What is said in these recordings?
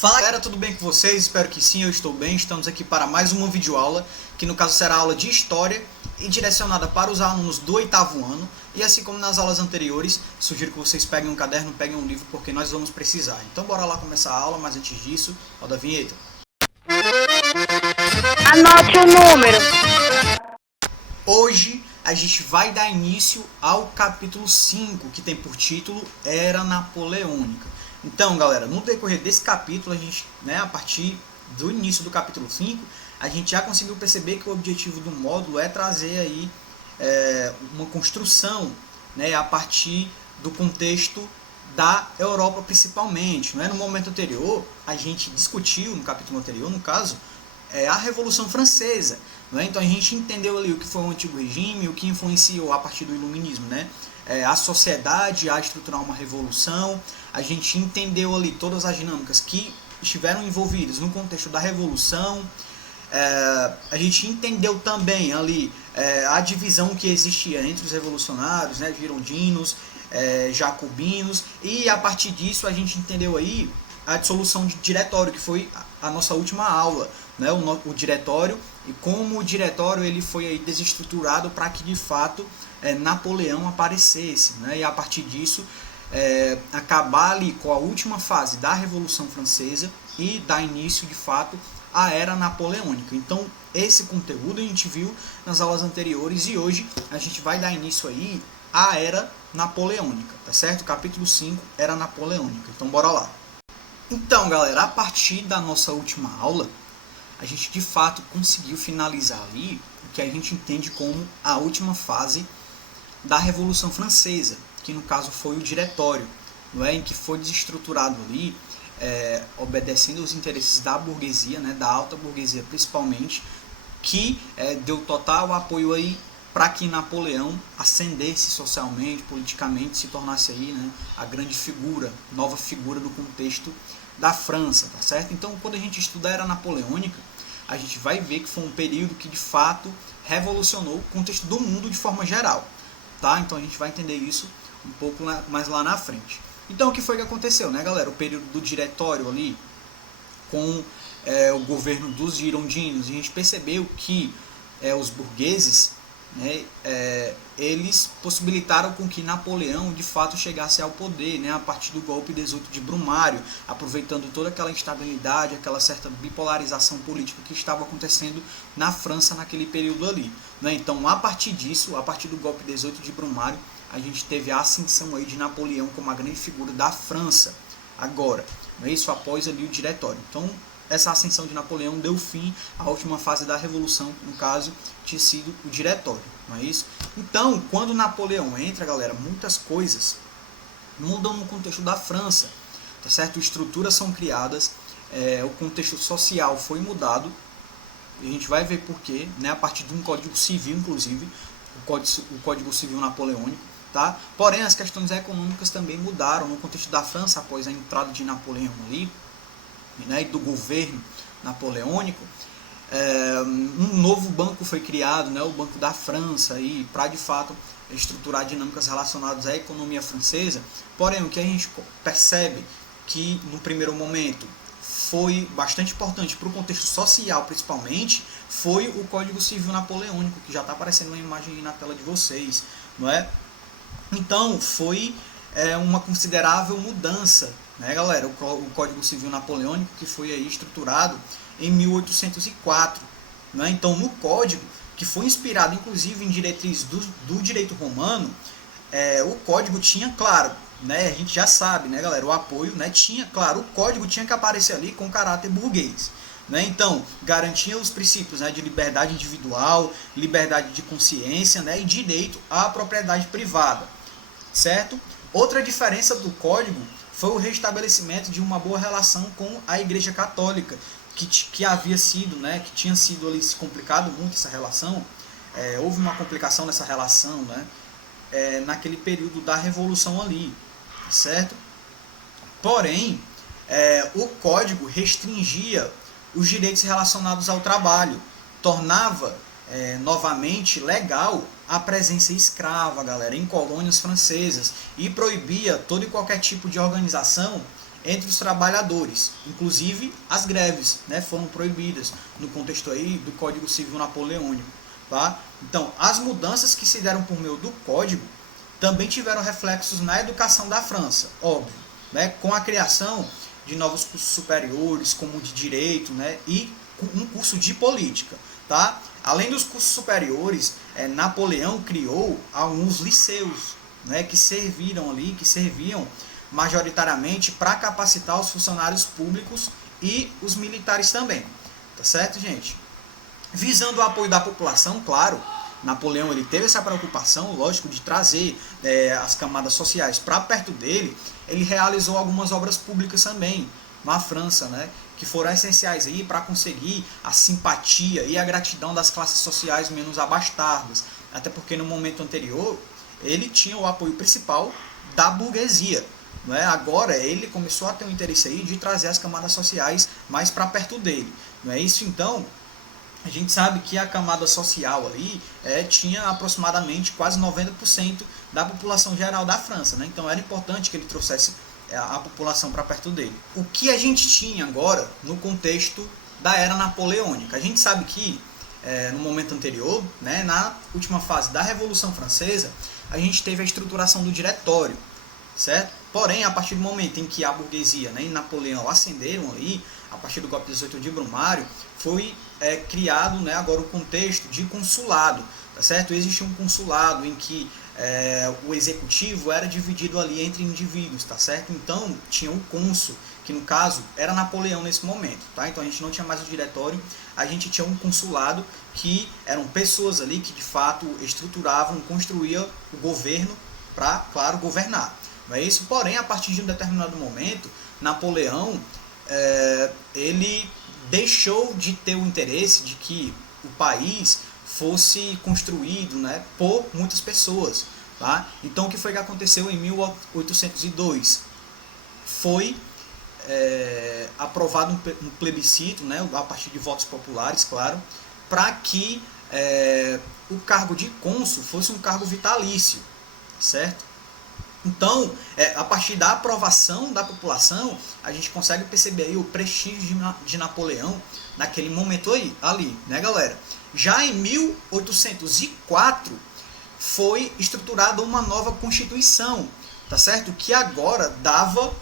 Fala galera, tudo bem com vocês? Espero que sim, eu estou bem. Estamos aqui para mais uma videoaula, que no caso será aula de História e direcionada para os alunos do 8º ano. E assim como nas aulas anteriores, sugiro que vocês peguem um caderno, peguem um livro, porque nós vamos precisar. Então bora lá começar a aula, mas antes disso, roda a vinheta. Anote o número. Hoje a gente vai dar início ao capítulo 5, que tem por título Era Napoleônica. Então, galera, no decorrer desse capítulo, a gente, a partir do início do capítulo 5, a gente já conseguiu perceber que o objetivo do módulo é trazer aí uma construção, a partir do contexto da Europa principalmente. No momento anterior, a gente discutiu, no capítulo anterior, no caso, a Revolução Francesa. Então a gente entendeu ali o que foi o antigo regime, o que influenciou a partir do iluminismo, a sociedade a estruturar uma revolução. A gente entendeu ali todas as dinâmicas que estiveram envolvidas no contexto da revolução. A gente entendeu também ali a divisão que existia entre os revolucionários, girondinos, jacobinos, e a partir disso a gente entendeu aí a dissolução de diretório, que foi a nossa última aula, o diretório, e como o diretório ele foi aí desestruturado para que de fato Napoleão aparecesse, e a partir disso acabar ali com a última fase da Revolução Francesa e dar início de fato à Era Napoleônica. Então esse conteúdo a gente viu nas aulas anteriores e hoje a gente vai dar início aí à Era Napoleônica, tá certo? Capítulo 5, Era Napoleônica. Então bora lá. Então, galera, a partir da nossa última aula, a gente de fato conseguiu finalizar ali o que a gente entende como a última fase da Revolução Francesa, que no caso foi o diretório, em que foi desestruturado ali, obedecendo aos interesses da burguesia, da alta burguesia principalmente, que deu total apoio aí para que Napoleão ascendesse socialmente, politicamente, se tornasse aí, a grande figura, nova figura do contexto da França, tá certo? Então, quando a gente estuda a Era Napoleônica, a gente vai ver que foi um período que de fato revolucionou o contexto do mundo de forma geral, tá? Então a gente vai entender isso um pouco mais lá na frente. Então o que foi que aconteceu, galera? O período do diretório ali, com o governo dos girondinos, a gente percebeu que os burgueses, eles possibilitaram com que Napoleão de fato chegasse ao poder, a partir do golpe 18 de Brumário, aproveitando toda aquela instabilidade, aquela certa bipolarização política que estava acontecendo na França naquele período ali. Então, a partir disso, a partir do golpe 18 de Brumário, a gente teve a ascensão aí de Napoleão como a grande figura da França, agora, isso após ali o diretório. Então, essa ascensão de Napoleão deu fim à última fase da Revolução, no caso, tinha sido o diretório, não é isso? Então, quando Napoleão entra, galera, muitas coisas mudam no contexto da França, tá certo? Estruturas são criadas, o contexto social foi mudado, e a gente vai ver porquê, a partir de um código civil, inclusive, o código civil napoleônico, tá? Porém, as questões econômicas também mudaram no contexto da França após a entrada de Napoleão ali, e do governo napoleônico. Um novo banco foi criado, o Banco da França, para de fato estruturar dinâmicas relacionadas à economia francesa. Porém, o que a gente percebe que no primeiro momento foi bastante importante para o contexto social principalmente, foi o Código Civil Napoleônico, que já está aparecendo uma imagem aí na tela de vocês, não é? Então foi uma considerável mudança, galera, o Código Civil Napoleônico, que foi aí estruturado em 1804. Então, no código, que foi inspirado inclusive em diretrizes do direito romano, o código tinha, claro, a gente já sabe, galera, o apoio, tinha, claro, o código tinha que aparecer ali com caráter burguês. Então, garantia os princípios de liberdade individual, liberdade de consciência, e direito à propriedade privada, certo? Outra diferença do código foi o restabelecimento de uma boa relação com a Igreja Católica, que havia sido, que tinha sido ali se complicado muito essa relação. Houve uma complicação nessa relação, naquele período da Revolução ali, certo? Porém, o código restringia os direitos relacionados ao trabalho, tornava novamente legal a presença escrava, galera, em colônias francesas, e proibia todo e qualquer tipo de organização entre os trabalhadores. Inclusive as greves, né, foram proibidas no contexto aí do Código Civil Napoleônico. Tá? Então, as mudanças que se deram por meio do Código também tiveram reflexos na educação da França, óbvio, né, com a criação de novos cursos superiores, como o de Direito, né, e um curso de Política. Tá? Além dos cursos superiores, Napoleão criou alguns liceus, né, que serviam majoritariamente para capacitar os funcionários públicos e os militares também. Tá certo, gente? Visando o apoio da população, claro, Napoleão ele teve essa preocupação, lógico, de trazer as camadas sociais para perto dele. Ele realizou algumas obras públicas também na França, né, que foram essenciais aí para conseguir a simpatia e a gratidão das classes sociais menos abastadas. Até porque no momento anterior ele tinha o apoio principal da burguesia. Não é? Agora ele começou a ter um interesse aí de trazer as camadas sociais mais para perto dele. Não é isso? Então, a gente sabe que a camada social ali tinha aproximadamente quase 90% da população geral da França. Né? Então era importante que ele trouxesse a população para perto dele. O que a gente tinha agora no contexto da era napoleônica? A gente sabe que no momento anterior, né, na última fase da Revolução Francesa, a gente teve a estruturação do diretório, certo? Porém, a partir do momento em que a burguesia, né, e Napoleão ascenderam ali, a partir do golpe de 18 de Brumário, foi criado, né, agora o contexto de consulado, tá certo? Existia um consulado em que o executivo era dividido ali entre indivíduos, tá certo? Então tinha um cônsul, que no caso era Napoleão nesse momento, tá? Então a gente não tinha mais o diretório, a gente tinha um consulado que eram pessoas ali que de fato estruturavam, construíam o governo para, claro, governar. Não é isso? Porém, a partir de um determinado momento, Napoleão ele deixou de ter o interesse de que o país fosse construído, né, por muitas pessoas. Tá? Então, o que foi que aconteceu em 1802? Foi aprovado um plebiscito, né, a partir de votos populares, claro, para que o cargo de cônsul fosse um cargo vitalício, certo? Então, a partir da aprovação da população, a gente consegue perceber aí o prestígio de Napoleão naquele momento ali, né, galera? Já em 1804 foi estruturada uma nova Constituição, tá certo? Que agora dava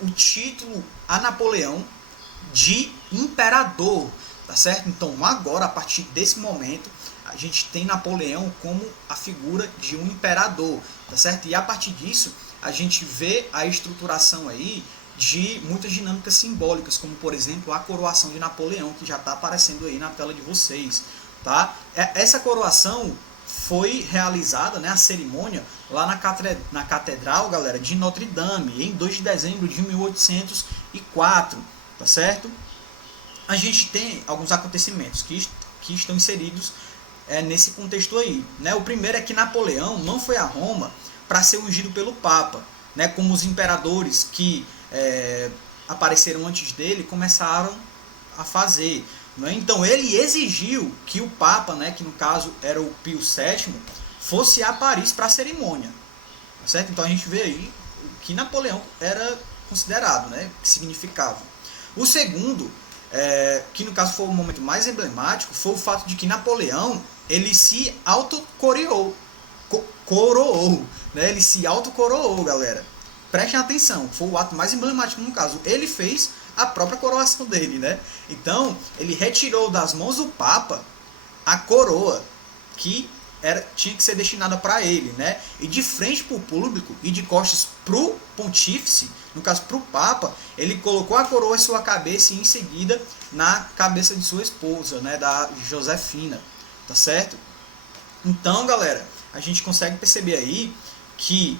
o título a Napoleão de imperador, tá certo? Então agora, a partir desse momento, a gente tem Napoleão como a figura de um imperador, tá certo? E a partir disso, a gente vê a estruturação aí de muitas dinâmicas simbólicas, como por exemplo a coroação de Napoleão, que já está aparecendo aí na tela de vocês, tá? Essa coroação foi realizada, né, a cerimônia, lá na catedral, galera, de Notre Dame, em 2 de dezembro de 1804, tá certo? A gente tem alguns acontecimentos que estão inseridos nesse contexto aí, né? O primeiro é que Napoleão não foi a Roma para ser ungido pelo Papa, né? Como os imperadores que apareceram antes dele começaram a fazer. Né? Então ele exigiu que o Papa, né, que no caso era o Pio VII, fosse a Paris para a cerimônia. Tá certo? Então a gente vê aí o que Napoleão era considerado, né, que significava. O segundo, que no caso foi o momento mais emblemático, foi o fato de que Napoleão ele se autocoroou, né? Ele se autocoroou, galera. Prestem atenção, foi o ato mais emblemático no caso. Ele fez a própria coroação dele, né? Então, ele retirou das mãos do Papa a coroa que tinha que ser destinada para ele, né? E de frente para o público e de costas para o pontífice, no caso para o Papa, ele colocou a coroa em sua cabeça e em seguida na cabeça de sua esposa, né? Da Josefina, tá certo? Então, galera, a gente consegue perceber aí que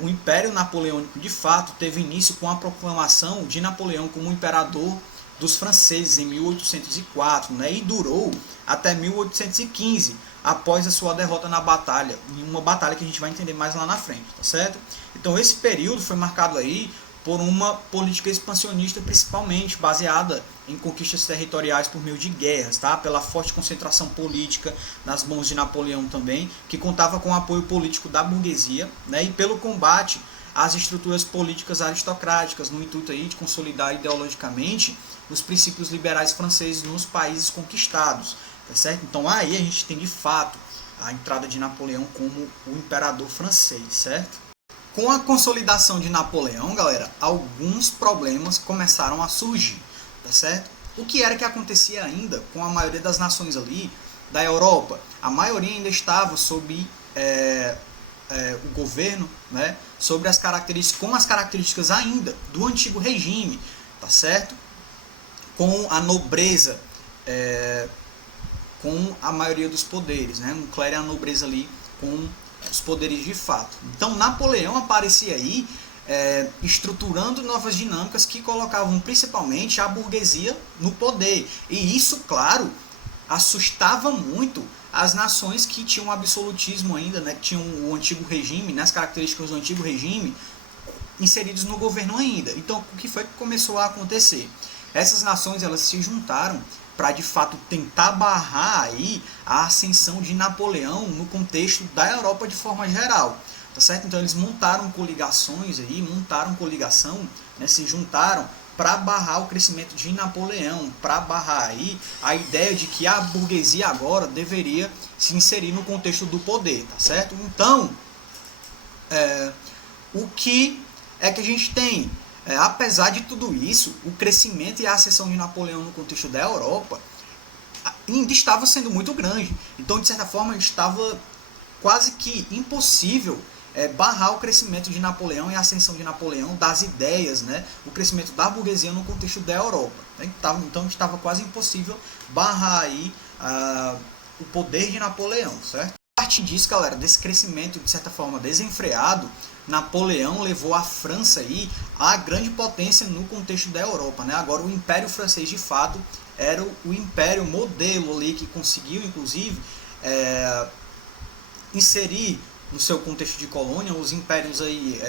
o Império Napoleônico de fato teve início com a proclamação de Napoleão como imperador dos franceses em 1804, né, e durou até 1815, após a sua derrota na batalha, em uma batalha que a gente vai entender mais lá na frente, tá certo? Então esse período foi marcado aí por uma política expansionista, principalmente baseada em conquistas territoriais por meio de guerras, tá? Pela forte concentração política nas mãos de Napoleão também, que contava com o apoio político da burguesia, né? E pelo combate as estruturas políticas aristocráticas, no intuito aí de consolidar ideologicamente os princípios liberais franceses nos países conquistados, tá certo? Então aí a gente tem de fato a entrada de Napoleão como o imperador francês, certo? Com a consolidação de Napoleão, galera, alguns problemas começaram a surgir, tá certo? O que era que acontecia ainda com a maioria das nações ali da Europa? A maioria ainda estava sob o governo, né, sobre as características ainda do antigo regime, tá certo? Com a nobreza, com a maioria dos poderes, né? Um clero e a nobreza ali com os poderes de fato. Então Napoleão aparecia aí estruturando novas dinâmicas que colocavam principalmente a burguesia no poder. E isso, claro, assustava muito as nações que tinham o absolutismo ainda, né, que tinham o antigo regime, né, as características do antigo regime inseridos no governo ainda. Então, o que foi que começou a acontecer? Essas nações elas se juntaram para de fato tentar barrar aí a ascensão de Napoleão no contexto da Europa de forma geral, tá certo? Então eles montaram coligações aí, né, se juntaram para barrar o crescimento de Napoleão, para barrar aí a ideia de que a burguesia agora deveria se inserir no contexto do poder, tá certo? Então, o que é que a gente tem? Apesar de tudo isso, o crescimento e a ascensão de Napoleão no contexto da Europa ainda estava sendo muito grande. Então, de certa forma, estava quase que impossível barrar o crescimento de Napoleão e a ascensão de Napoleão, das ideias, né? O crescimento da burguesia no contexto da Europa. Então estava quase impossível barrar aí o poder de Napoleão, certo? A partir disso, galera, desse crescimento de certa forma desenfreado, Napoleão levou a França aí a grande potência no contexto da Europa, né? Agora o Império Francês de fato era o império modelo ali que conseguiu inclusive inserir no seu contexto de colônia os impérios aí,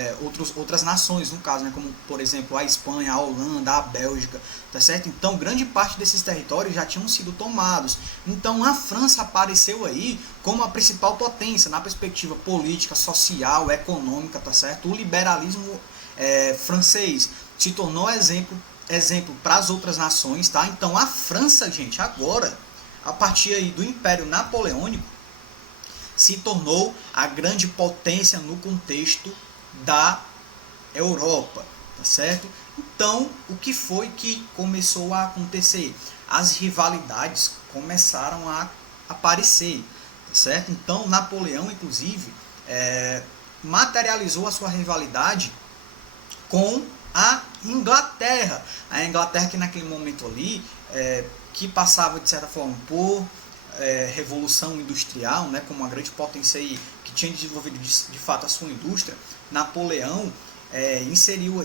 outras nações no caso, né, como por exemplo a Espanha, a Holanda, a Bélgica, tá certo? Então grande parte desses territórios já tinham sido tomados. Então a França apareceu aí como a principal potência na perspectiva política, social, econômica, tá certo? O liberalismo francês se tornou exemplo para as outras nações, tá? Então a França, gente, agora a partir aí do Império Napoleônico se tornou a grande potência no contexto da Europa, tá certo? Então, o que foi que começou a acontecer? As rivalidades começaram a aparecer, tá certo? Então, Napoleão, inclusive, materializou a sua rivalidade com a Inglaterra. A Inglaterra que naquele momento ali, que passava de certa forma por revolução industrial, né, como uma grande potência aí, que tinha desenvolvido de fato a sua indústria, Napoleão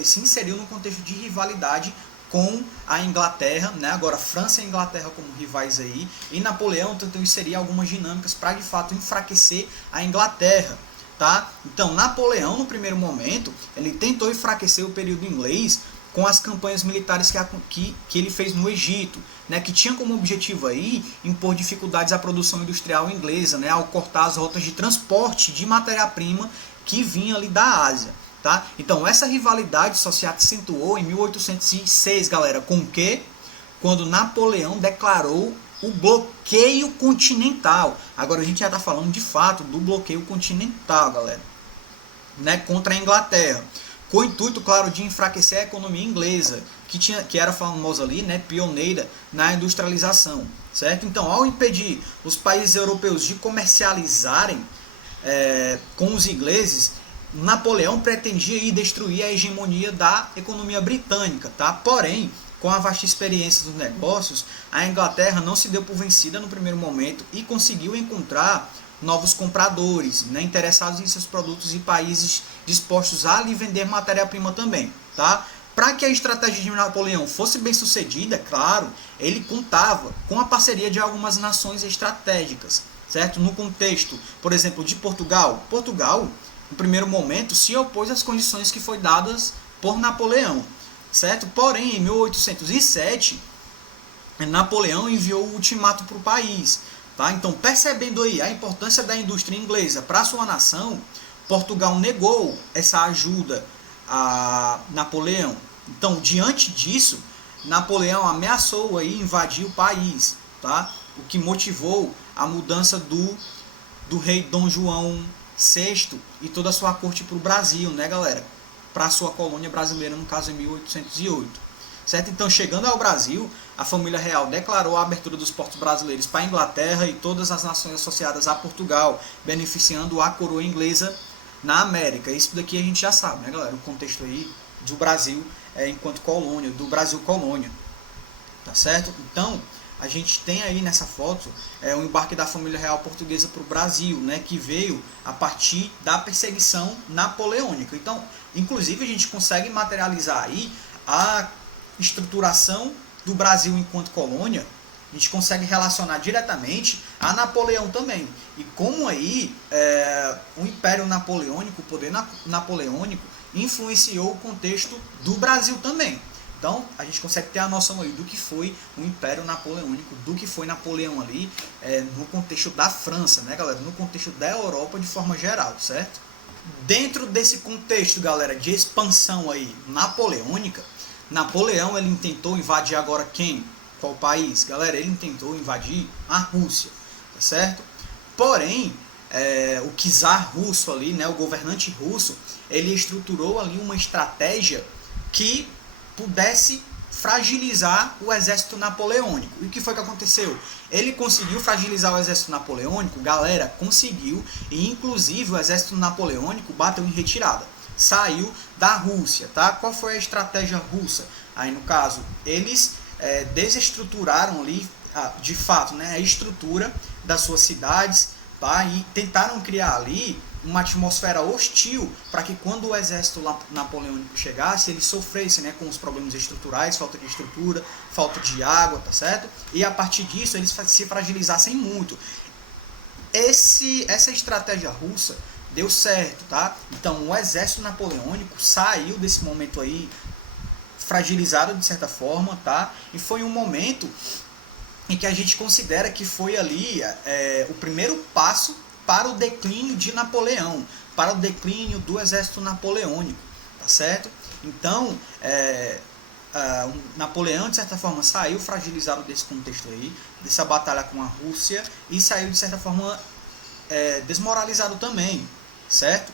se inseriu no contexto de rivalidade com a Inglaterra, né? Agora França e Inglaterra como rivais aí, e Napoleão tentou inserir algumas dinâmicas para de fato enfraquecer a Inglaterra, tá? Então Napoleão no primeiro momento ele tentou enfraquecer o período inglês com as campanhas militares que ele fez no Egito, né, que tinha como objetivo aí impor dificuldades à produção industrial inglesa, né, ao cortar as rotas de transporte de matéria-prima que vinha ali da Ásia, tá? Então essa rivalidade só se acentuou em 1806, galera, com o quê? Quando Napoleão declarou o bloqueio continental. Agora a gente já está falando de fato do bloqueio continental, galera, né, contra a Inglaterra, com o intuito, claro, de enfraquecer a economia inglesa, que era famosa ali, né, pioneira na industrialização, certo? Então, ao impedir os países europeus de comercializarem com os ingleses, Napoleão pretendia ir destruir a hegemonia da economia britânica, tá? Porém, com a vasta experiência dos negócios, a Inglaterra não se deu por vencida no primeiro momento e conseguiu encontrar novos compradores, né, interessados em seus produtos e países dispostos a lhe vender matéria-prima também, tá? Para que a estratégia de Napoleão fosse bem sucedida, claro, ele contava com a parceria de algumas nações estratégicas, certo? No contexto, por exemplo, de Portugal. Portugal, no primeiro momento, se opôs às condições que foi dadas por Napoleão, certo? Porém, em 1807, Napoleão enviou o ultimato para o país. Tá? Então, percebendo aí a importância da indústria inglesa para a sua nação, Portugal negou essa ajuda a Napoleão. Então, diante disso, Napoleão ameaçou aí invadir o país, tá? O que motivou a mudança do rei Dom João VI e toda a sua corte para o Brasil, né, galera? Para a sua colônia brasileira, no caso em 1808. Certo? Então, chegando ao Brasil, a família real declarou a abertura dos portos brasileiros para a Inglaterra e todas as nações associadas a Portugal, beneficiando a coroa inglesa na América. Isso daqui a gente já sabe, né, galera? O contexto aí do Brasil enquanto colônia, do Brasil colônia. Tá certo? Então, a gente tem aí nessa foto o embarque da família real portuguesa para o Brasil, né, que veio a partir da perseguição napoleônica. Então, inclusive, a gente consegue materializar aí a estruturação do Brasil enquanto colônia. A gente consegue relacionar diretamente a Napoleão também. E como aí o Império Napoleônico, o poder napoleônico, influenciou o contexto do Brasil também. Então, a gente consegue ter a noção aí do que foi o Império Napoleônico, do que foi Napoleão ali no contexto da França, né, galera? No contexto da Europa de forma geral, certo? Dentro desse contexto, galera, de expansão aí napoleônica, Napoleão ele tentou invadir agora quem? Qual país? Galera, ele tentou invadir a Rússia, tá certo? Porém, o czar russo ali, né, o governante russo, ele estruturou ali uma estratégia que pudesse fragilizar o exército napoleônico. E o que foi que aconteceu? Ele conseguiu fragilizar o exército napoleônico, galera, conseguiu, e inclusive o exército napoleônico bateu em retirada. Saiu da Rússia, tá? Qual foi a estratégia russa? Aí no caso, eles desestruturaram ali, de fato, né, a estrutura das suas cidades, tá? E tentaram criar ali uma atmosfera hostil para que quando o exército napoleônico chegasse, ele sofresse, né, com os problemas estruturais, falta de estrutura, falta de água, tá certo? E a partir disso eles se fragilizassem muito. Essa estratégia russa deu certo, tá? Então o exército napoleônico saiu desse momento aí fragilizado de certa forma, tá? E foi um momento em que a gente considera que foi ali o primeiro passo para o declínio de Napoleão, para o declínio do exército napoleônico, tá certo? Então, Napoleão, de certa forma, saiu fragilizado desse contexto aí, dessa batalha com a Rússia, e saiu, de certa forma, desmoralizado também, certo?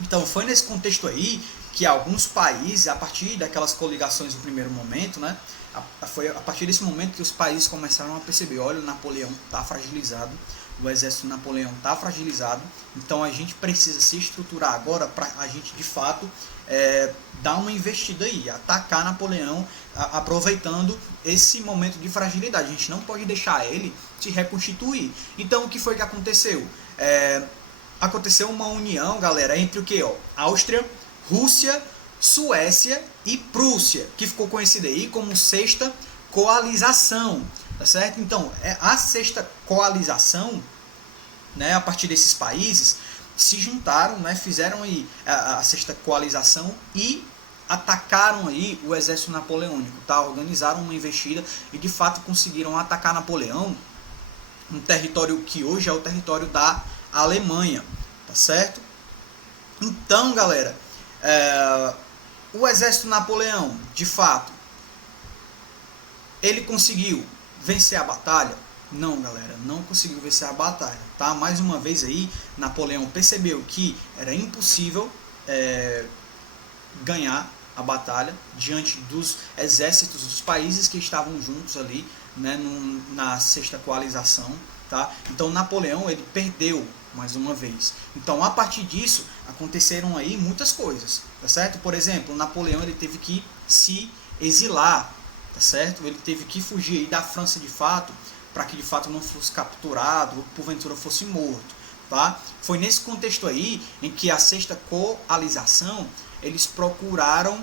Então, foi nesse contexto aí que alguns países, a partir daquelas coligações no primeiro momento, né, foi a partir desse momento que os países começaram a perceber, olha, o Napoleão está fragilizado, o exército de Napoleão está fragilizado, então a gente precisa se estruturar agora para a gente, de fato, dar uma investida aí, atacar Napoleão, aproveitando esse momento de fragilidade. A gente não pode deixar ele se reconstituir. Então, o que foi que aconteceu? Aconteceu uma união, galera, entre o que? Áustria, Rússia, Suécia e Prússia, que ficou conhecida aí como Sexta Coalização, tá certo? Então, a Sexta Coalização, né, a partir desses países, se juntaram, né, fizeram aí a Sexta Coalização e atacaram aí o exército napoleônico, tá? Organizaram uma investida e de fato conseguiram atacar Napoleão, um território que hoje é o território da Alemanha, tá certo? Então, galera, o exército Napoleão, de fato, ele conseguiu vencer a batalha? Não, galera, não conseguiu vencer a batalha, tá? Mais uma vez aí, Napoleão percebeu que era impossível ganhar a batalha diante dos exércitos dos países que estavam juntos ali, né, na Sexta Coalização, tá? Então Napoleão ele perdeu mais uma vez. Então a partir disso aconteceram aí muitas coisas, tá certo? Por exemplo, Napoleão ele teve que se exilar, tá certo? Ele teve que fugir aí da França de fato, para que de fato não fosse capturado ou porventura fosse morto, tá? Foi nesse contexto aí em que a Sexta Coalização eles procuraram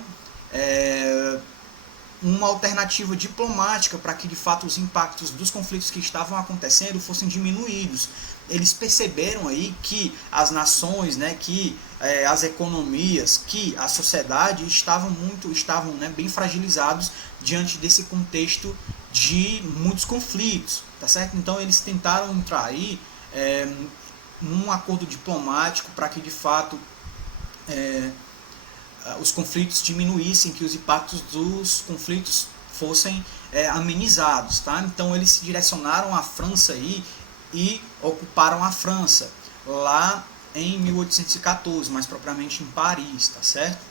uma alternativa diplomática para que de fato os impactos dos conflitos que estavam acontecendo fossem diminuídos. Eles perceberam aí que as nações, né, que as economias, que a sociedade estavam né, bem fragilizados diante desse contexto de muitos conflitos, tá certo? Então eles tentaram entrar aí num acordo diplomático para que de fato os conflitos diminuíssem, que os impactos dos conflitos fossem amenizados, tá? Então eles se direcionaram à França aí e ocuparam a França lá em 1814, mais propriamente em Paris, tá certo?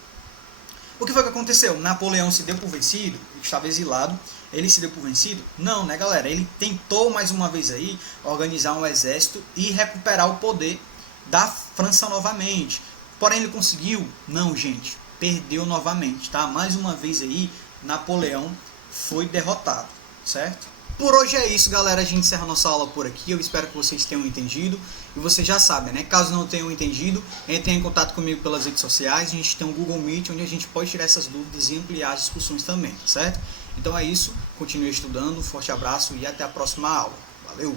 O que foi que aconteceu? Napoleão se deu por vencido, ele estava exilado, ele se deu por vencido? Não, né, galera? Ele tentou mais uma vez aí organizar um exército e recuperar o poder da França novamente. Porém, ele conseguiu? Não, gente. Perdeu novamente, tá? Mais uma vez aí, Napoleão foi derrotado, certo? Por hoje é isso, galera. A gente encerra a nossa aula por aqui. Eu espero que vocês tenham entendido. E vocês já sabem, né? Caso não tenham entendido, entrem em contato comigo pelas redes sociais. A gente tem um Google Meet, onde a gente pode tirar essas dúvidas e ampliar as discussões também, certo? Então é isso. Continue estudando. Um forte abraço e até a próxima aula. Valeu!